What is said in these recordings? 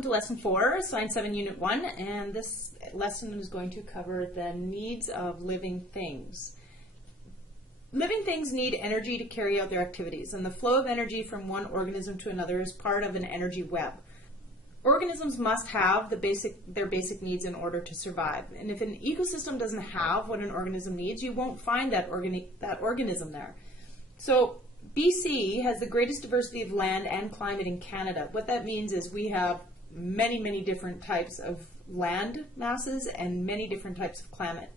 Welcome to Lesson 4, Science 7, Unit 1, and this lesson is going to cover the needs of living things. Living things need energy to carry out their activities, and the flow of energy from one organism to another is part of an energy web. Organisms must have their basic needs in order to survive, and if an ecosystem doesn't have what an organism needs, you won't find that organism there. So BC has the greatest diversity of land and climate in Canada. What that means is we have many different types of land masses and many different types of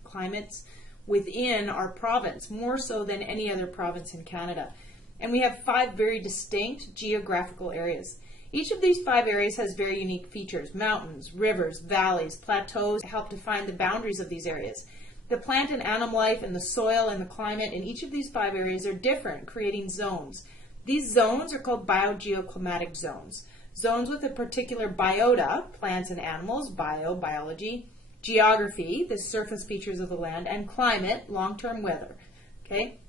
climates within our province, more so than any other province in Canada. And we have 5 very distinct geographical areas. Each of these 5 areas has very unique features. Mountains, rivers, valleys, plateaus help define the boundaries of these areas. The plant and animal life and the soil and the climate in each of these 5 areas are different, creating zones. These zones are called biogeoclimatic zones. Zones with a particular biota, plants and animals, biology, geography, the surface features of the land, and climate, long-term weather. Okay?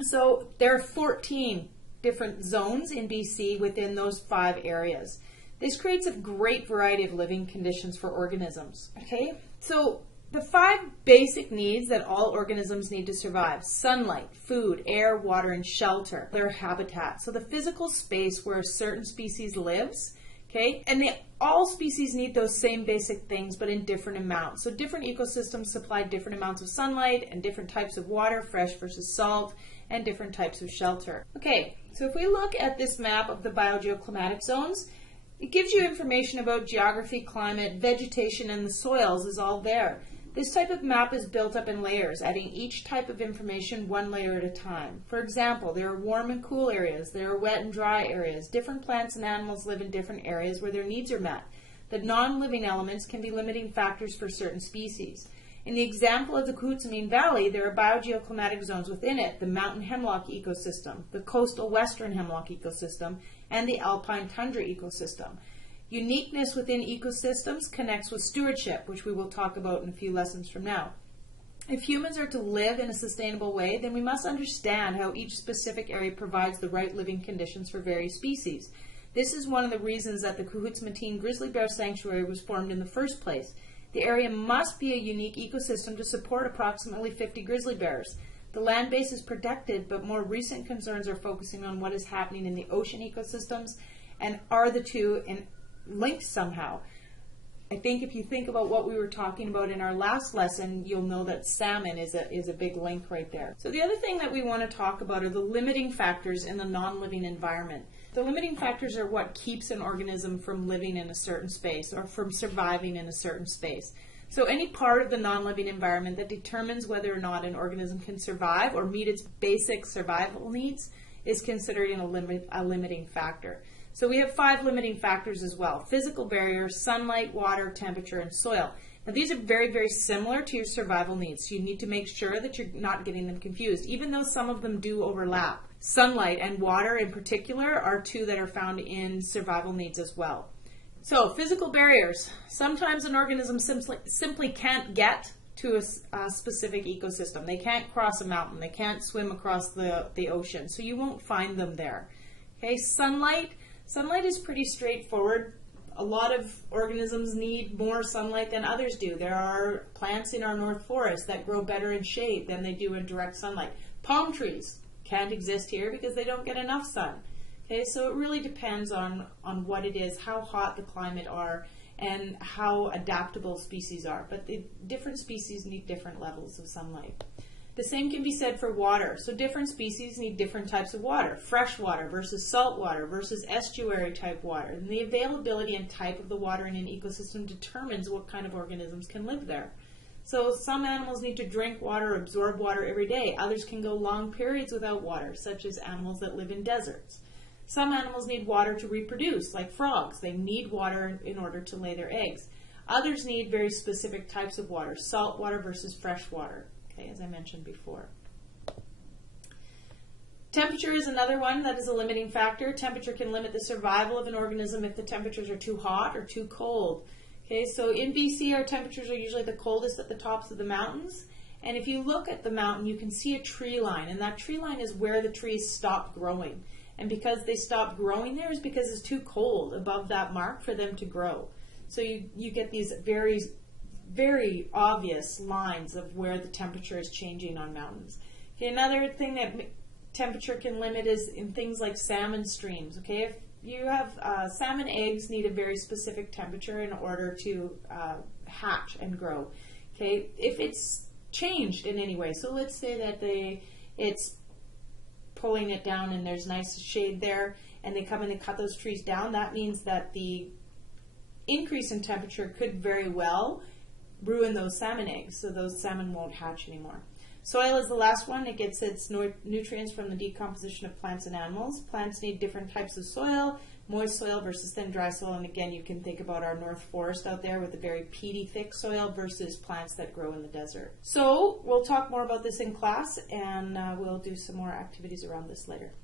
So there are 14 different zones in BC within those 5 areas. This creates a great variety of living conditions for organisms. Okay? So the 5 basic needs that all organisms need to survive: sunlight, food, air, water, and shelter. Their habitat. So the physical space where a certain species lives, okay? And all species need those same basic things, but in different amounts. So different ecosystems supply different amounts of sunlight and different types of water, fresh versus salt, and different types of shelter. Okay, so if we look at this map of the biogeoclimatic zones, it gives you information about geography, climate, vegetation, and the soils is all there. This type of map is built up in layers, adding each type of information one layer at a time. For example, there are warm and cool areas, there are wet and dry areas. Different plants and animals live in different areas where their needs are met. The non-living elements can be limiting factors for certain species. In the example of the Cohutsamine Valley, there are biogeoclimatic zones within it: the mountain hemlock ecosystem, the coastal western hemlock ecosystem, and the alpine tundra ecosystem. Uniqueness within ecosystems connects with stewardship, which we will talk about in a few lessons from now. If humans are to live in a sustainable way, then we must understand how each specific area provides the right living conditions for various species. This is one of the reasons that the Cohutsamine Grizzly Bear Sanctuary was formed in the first place. The area must be a unique ecosystem to support approximately 50 grizzly bears. The land base is protected, but more recent concerns are focusing on what is happening in the ocean ecosystems, and are the two linked somehow. I think if you think about what we were talking about in our last lesson, you'll know that salmon is a big link right there. So the other thing that we want to talk about are the limiting factors in the non-living environment. The limiting factors are what keeps an organism from living in a certain space or from surviving in a certain space. So any part of the non-living environment that determines whether or not an organism can survive or meet its basic survival needs is considered a limiting factor. So we have 5 limiting factors as well: physical barriers, sunlight, water, temperature, and soil. Now these are very similar to your survival needs, so you need to make sure that you're not getting them confused, even though some of them do overlap. Sunlight and water in particular are 2 that are found in survival needs as well. So physical barriers. Sometimes an organism simply can't get to a specific ecosystem. They can't cross a mountain. They can't swim across the ocean, so you won't find them there. Okay, sunlight. Sunlight is pretty straightforward. A lot of organisms need more sunlight than others do. There are plants in our North Forest that grow better in shade than they do in direct sunlight. Palm trees can't exist here because they don't get enough sun. Okay, so it really depends on what it is, how hot the climate are, and how adaptable species are. But the different species need different levels of sunlight. The same can be said for water. So different species need different types of water: fresh water versus salt water versus estuary type water. And the availability and type of the water in an ecosystem determines what kind of organisms can live there. So some animals need to drink water, absorb water every day. Others can go long periods without water, such as animals that live in deserts. Some animals need water to reproduce, like frogs. They need water in order to lay their eggs. Others need very specific types of water: salt water versus fresh water. As I mentioned before. Temperature is another one that is a limiting factor. Temperature can limit the survival of an organism if the temperatures are too hot or too cold. Okay, so in BC, our temperatures are usually the coldest at the tops of the mountains. And if you look at the mountain, you can see a tree line, and that tree line is where the trees stop growing. And because they stop growing there is because it's too cold above that mark for them to grow. So you get these very, very obvious lines of where the temperature is changing on mountains. Okay, another thing that temperature can limit is in things like salmon streams. Okay, if you have salmon eggs need a very specific temperature in order to hatch and grow. Okay, if it's changed in any way, so let's say that it's pulling it down and there's nice shade there, and they come in and cut those trees down, that means that the increase in temperature could very well ruin those salmon eggs, so those salmon won't hatch anymore. Soil is the last one. It gets its nutrients from the decomposition of plants and animals. Plants need different types of soil, moist soil versus thin, dry soil. And again, you can think about our North Forest out there with a very peaty, thick soil versus plants that grow in the desert. So we'll talk more about this in class, and we'll do some more activities around this later.